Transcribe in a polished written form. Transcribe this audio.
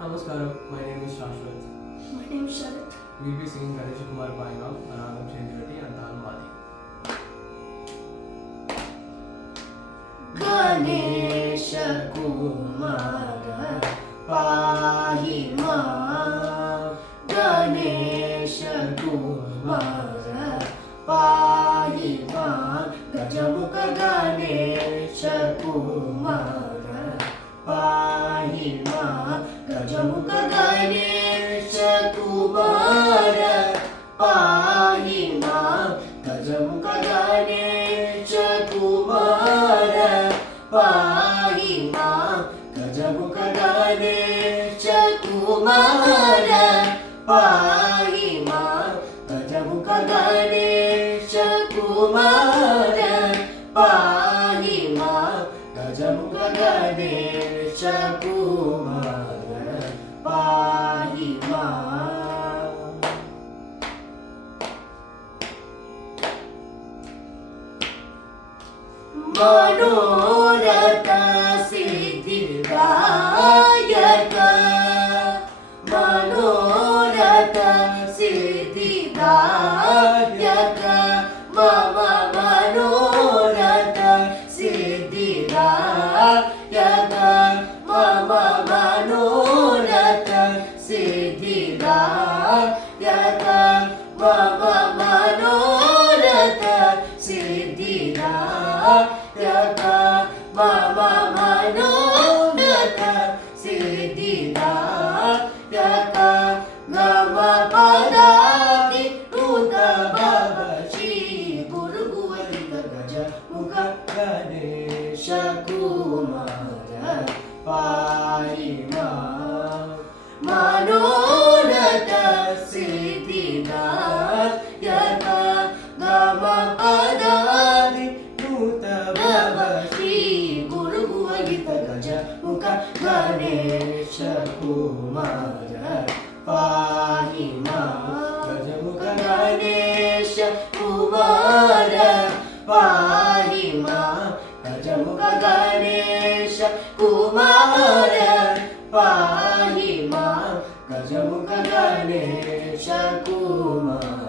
Namaskaram, my name is Shashwat. My name is Sharat. We'll be singing Ganesh Kumar Paingal, Anagam Chendivati and Tanmadi. Ganesh Kumar Pahi Ma. Ganesh Kumar Pahi Ma. Gajamukha Ganesh Kumar Pahi Ma. Gajamukha Ganesh Kumar Pahi Ma. Gajamukha Ganesh Kumar Pahi Ma. Gajamukha Ganesh Kumar Pahi Ma. Gajamukha Ganesh Kumar Pahi Ma. Gajamukha Ganesh Kumar Pahi Ma. Manoratha Siddhidayaka. Manoratha Siddhidayaka. Mama Manoratha Siddhidayaka. Mama Manoratha Siddhidayaka. Mama Manoratha Siddhidayaka. Mama Manoratha Siddhidayaka. Gama Padati Nuta Baba Shri Guru Guvalita Gaja Mukha Ganesha Kumara Pahi Ma. Manoratha Siddhidayaka. Gama Padati Nuta Baba Shri Guru Guvalita Gaja Mukha Ganesha Kumara Pahi Ma. Gajamukha Ganesha Kumara Pahi Ma. Gajamukha Ganesha Kumara Pahi Ma. Gajamukha Ganesha Kumara